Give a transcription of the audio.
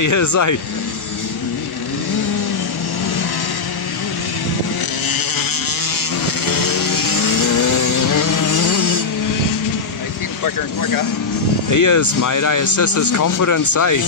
He is, eh? He's getting quicker and quicker. He is, mate, eh? It's just his confidence, eh?